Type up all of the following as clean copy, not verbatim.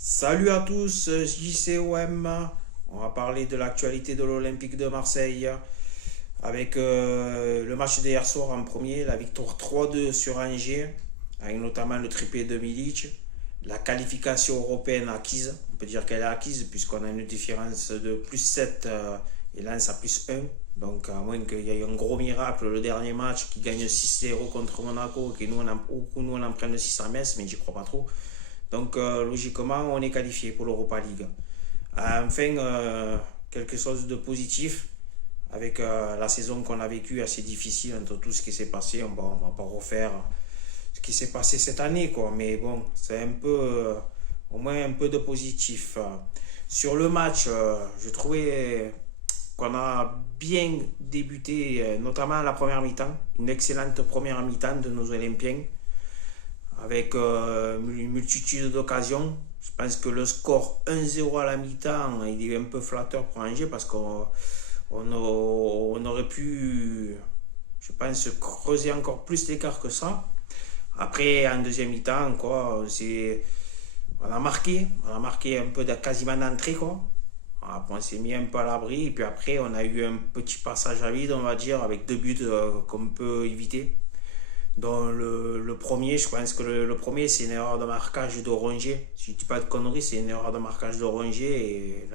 Salut à tous, JCOM. On va parler de l'actualité de l'Olympique de Marseille avec le match d'hier soir en premier, la victoire 3-2 sur Angers, avec notamment le triplé de Milic, la qualification européenne acquise. On peut dire qu'elle est acquise puisqu'on a une différence de plus 7 et Lens à plus 1. Donc à moins qu'il y ait un gros miracle, le dernier match qui gagne 6-0 contre Monaco, et nous on en prenne 6 à Metz, mais j'y crois pas trop. Donc, logiquement, on est qualifié pour l'Europa League. Enfin, quelque chose de positif avec la saison qu'on a vécue assez difficile entre tout ce qui s'est passé. On va pas refaire ce qui s'est passé cette année, quoi. Mais bon, c'est un peu, au moins un peu de positif. Sur le match, je trouvais qu'on a bien débuté, notamment la première mi-temps. Une excellente première mi-temps de nos Olympiens avec une multitude d'occasions. Je pense que le score 1-0 à la mi-temps, il est un peu flatteur pour Angers parce qu'on aurait pu, je pense, creuser encore plus l'écart que ça. Après, en deuxième mi-temps, quoi, on a marqué un peu quasiment d'entrée, quoi. Après, on s'est mis un peu à l'abri, et puis après, on a eu un petit passage à vide, on va dire, avec deux buts qu'on peut éviter. Dans le premier, je pense que le premier, c'est une erreur de marquage de Rongier. Si je dis pas de conneries, c'est une erreur de marquage de Rongier. Et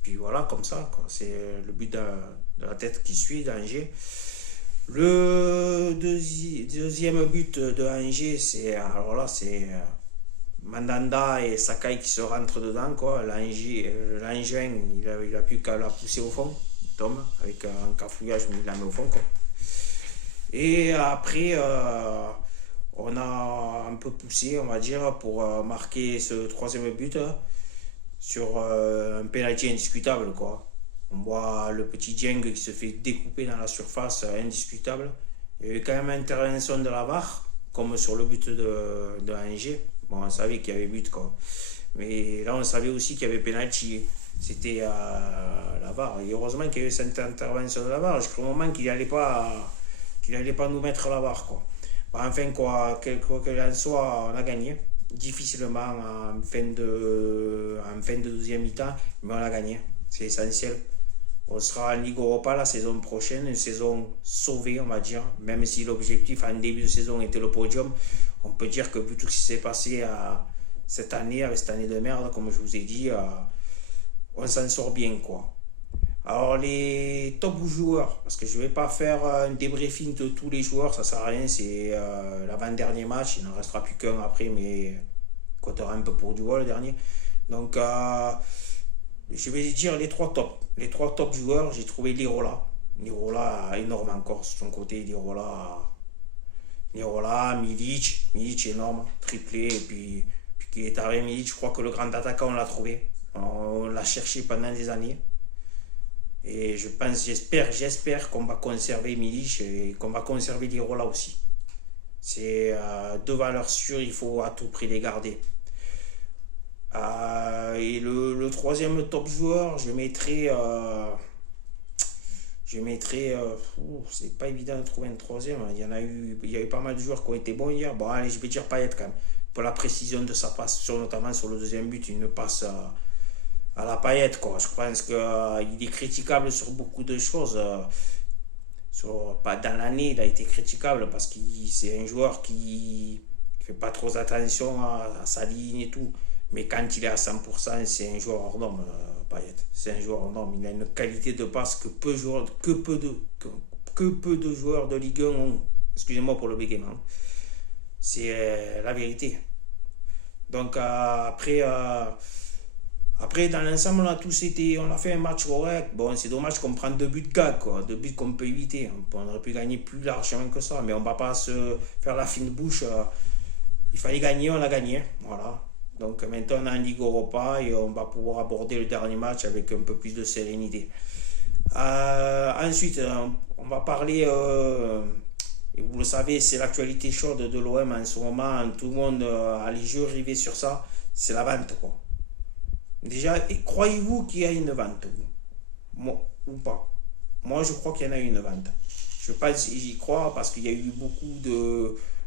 puis voilà, comme ça, quoi. C'est le but de la tête qui suit d'Angers. Le deuxième but de Angers, c'est Mandanda et Sakai qui se rentrent dedans, quoi. L'Angevin, il a plus qu'à la pousser au fond. Il tombe avec un cafouillage, mais il la met au fond, quoi. Et après, on a un peu poussé, on va dire, pour marquer ce troisième but sur un penalty indiscutable, quoi. On voit le petit Dieng qui se fait découper dans la surface, indiscutable. Il y a eu quand même intervention de la VAR, comme sur le but de Angers. Bon, on savait qu'il y avait but, quoi. Mais là, on savait aussi qu'il y avait penalty. C'était la VAR. Et heureusement qu'il y a eu cette intervention de la VAR. Je crois au moment qu'il n'allait pas nous mettre la barre, quoi. Bah, enfin, quoi qu'il en soit, on a gagné difficilement en fin de deuxième mi-temps, mais on a gagné, c'est essentiel. On sera en Ligue Europa la saison prochaine, une saison sauvée, on va dire, même si l'objectif en début de saison était le podium. On peut dire que vu tout ce qui s'est passé cette année, avec cette année de merde, comme je vous ai dit, on s'en sort bien, quoi. Alors les top joueurs, parce que je ne vais pas faire un débriefing de tous les joueurs, ça sert à rien, c'est l'avant-dernier match, il n'en restera plus qu'un après, mais comptera un peu pour du vol le dernier. Donc je vais dire les trois tops. Les trois top joueurs, j'ai trouvé Lirola. Lirola énorme encore sur son côté, Lirola, Milic énorme, triplé, et puis qui est arrivé Milic, je crois que le grand attaquant on l'a trouvé. On l'a cherché pendant des années. Et je pense, j'espère qu'on va conserver Milic et qu'on va conserver Lirola aussi. C'est deux valeurs sûres, il faut à tout prix les garder. Et le troisième top joueur, c'est pas évident de trouver un troisième. Il y a eu pas mal de joueurs qui ont été bons hier. Bon, allez, je vais dire Payet quand même. Pour la précision de sa passe, notamment sur le deuxième but, une passe à la paillette, quoi. Je pense qu'il est critiquable sur beaucoup de choses. Pas dans l'année, il a été critiquable parce que c'est un joueur qui fait pas trop attention à sa ligne et tout. Mais quand il est à 100%, c'est un joueur hors norme, Payet. C'est un joueur hors norme. Il a une qualité de passe que peu de joueurs de Ligue 1 ont. Excusez-moi pour le bégaiement. C'est la vérité. Donc après, dans l'ensemble, on a fait un match correct. Bon, c'est dommage qu'on prenne deux buts de gag, quoi. Deux buts qu'on peut éviter. On aurait pu gagner plus largement que ça, mais on ne va pas se faire la fine bouche. Il fallait gagner, on a gagné. Voilà. Donc maintenant, on est en Ligue Europa et on va pouvoir aborder le dernier match avec un peu plus de sérénité. Ensuite, on va parler. Et vous le savez, c'est l'actualité chaude de l'OM en ce moment. Tout le monde a les yeux rivés sur ça. C'est la vente, quoi. Déjà, croyez-vous qu'il y a une vente, moi, ou pas? Moi, je crois qu'il y en a une vente. Je ne sais pas si j'y crois parce qu'il y a eu beaucoup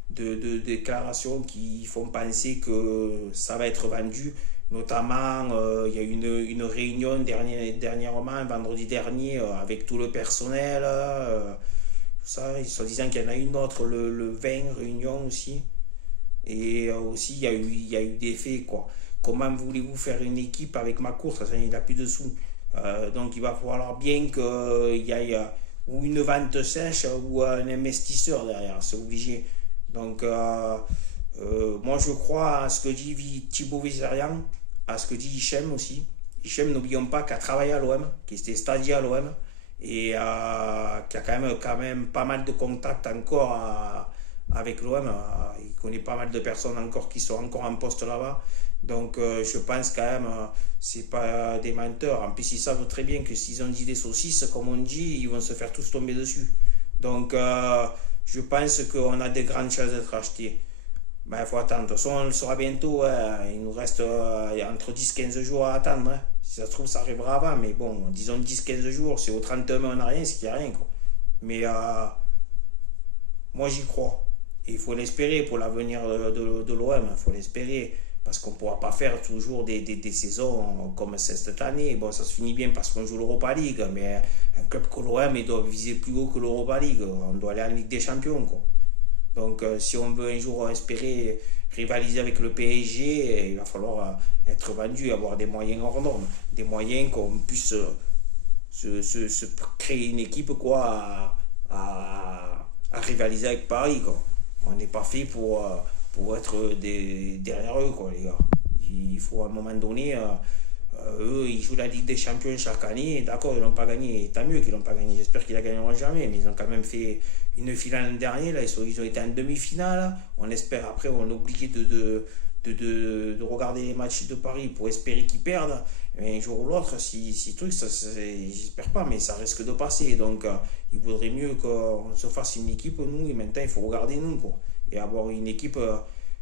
de déclarations qui font penser que ça va être vendu. Notamment, il y a eu une réunion dernièrement, vendredi dernier, avec tout le personnel. Ça, soi-disant qu'il y en a une autre le 20 réunion aussi. Et aussi, il y a eu des faits, quoi. Comment voulez-vous faire une équipe avec ma course? Il n'a plus de sous. Donc, il va falloir bien qu'il y ait ou une vente sèche ou un investisseur derrière. C'est obligé. Donc, moi, je crois à ce que dit Thibaut Vizarian, à ce que dit Hichem aussi. Hichem, n'oublions pas, qu'il a travaillé à l'OM, qui était stagiaire à l'OM, et qui a quand même pas mal de contacts encore avec l'OM. Il connaît pas mal de personnes encore qui sont encore en poste là-bas. Donc je pense quand même, c'est pas des menteurs. En plus, ils savent très bien que s'ils ont dit des saucisses, comme on dit, ils vont se faire tous tomber dessus. Donc je pense qu'on a des grandes chances d'être achetés. Ben, il faut attendre. De toute façon, on le saura bientôt. Hein. Il nous reste entre 10-15 jours à attendre. Hein. Si ça se trouve, ça arrivera avant. Mais bon, disons 10-15 jours. C'est au 31 mai, on n'a rien, c'est qu'il n'y a rien. Quoi. Mais moi, j'y crois. Et il faut l'espérer pour l'avenir de l'OM. Il faut l'espérer. Parce qu'on ne pourra pas faire toujours des saisons comme cette année. Bon, ça se finit bien parce qu'on joue l'Europa League. Mais un club comme l'OM, il doit viser plus haut que l'Europa League. On doit aller en Ligue des Champions. Quoi. Donc, si on veut un jour espérer rivaliser avec le PSG, il va falloir être vendu, avoir des moyens hors normes, des moyens qu'on puisse se créer une équipe quoi, à rivaliser avec Paris. Quoi. On n'est pas fait pour être derrière eux, quoi, les gars. Il faut à un moment donné, eux, ils jouent la Ligue des Champions chaque année. D'accord, ils l'ont pas gagné, tant mieux qu'ils l'ont pas gagné. J'espère qu'ils la gagneront jamais, mais ils ont quand même fait une finale l'an dernier. Là, ils ont été en demi-finale. On espère après, on est obligé de regarder les matchs de Paris pour espérer qu'ils perdent. Mais un jour ou l'autre, si truc, j'espère pas, mais ça risque de passer. Donc, il vaudrait mieux qu'on se fasse une équipe, nous, et maintenant, il faut regarder nous, quoi. Et avoir une équipe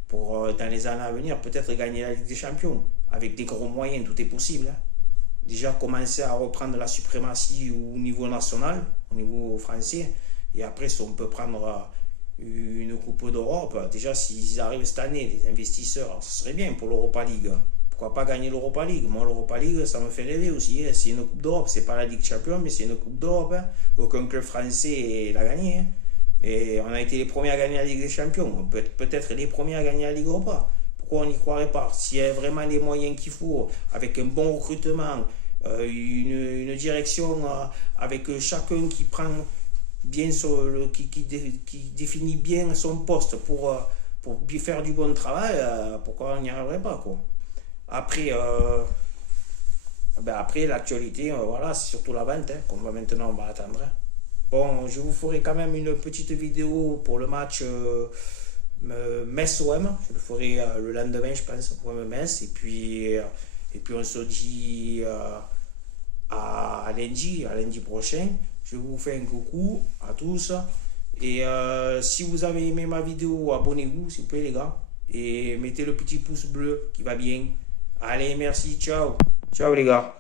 pour, dans les années à venir, peut-être gagner la Ligue des Champions. Avec des gros moyens, tout est possible. Hein. Déjà, commencer à reprendre la suprématie au niveau national, au niveau français. Et après, si on peut prendre une Coupe d'Europe, déjà, s'ils arrivent cette année, les investisseurs, ce serait bien pour l'Europa League. Pourquoi pas gagner l'Europa League? Moi, l'Europa League, ça me fait rêver aussi. Hein. C'est une Coupe d'Europe, c'est pas la Ligue des Champions, mais c'est une Coupe d'Europe. Hein. Aucun club français l'a gagné. Hein. Et on a été les premiers à gagner la Ligue des Champions. On peut être peut-être les premiers à gagner la Ligue Europa. Pourquoi on n'y croirait pas? S'il y a vraiment les moyens qu'il faut, avec un bon recrutement, une direction avec chacun qui prend bien qui définit bien son poste pour faire du bon travail, pourquoi on n'y arriverait pas, quoi. Après, après l'actualité, voilà, c'est surtout la vente qu'on va maintenant on va attendre. Hein. Bon, je vous ferai quand même une petite vidéo pour le match Metz-OM. Je le ferai le lendemain, je pense, OM-Metz. Et puis on se dit à lundi prochain. Je vous fais un coucou à tous. Et si vous avez aimé ma vidéo, abonnez-vous, s'il vous plaît, les gars. Et mettez le petit pouce bleu qui va bien. Allez, merci, ciao. Ciao, les gars.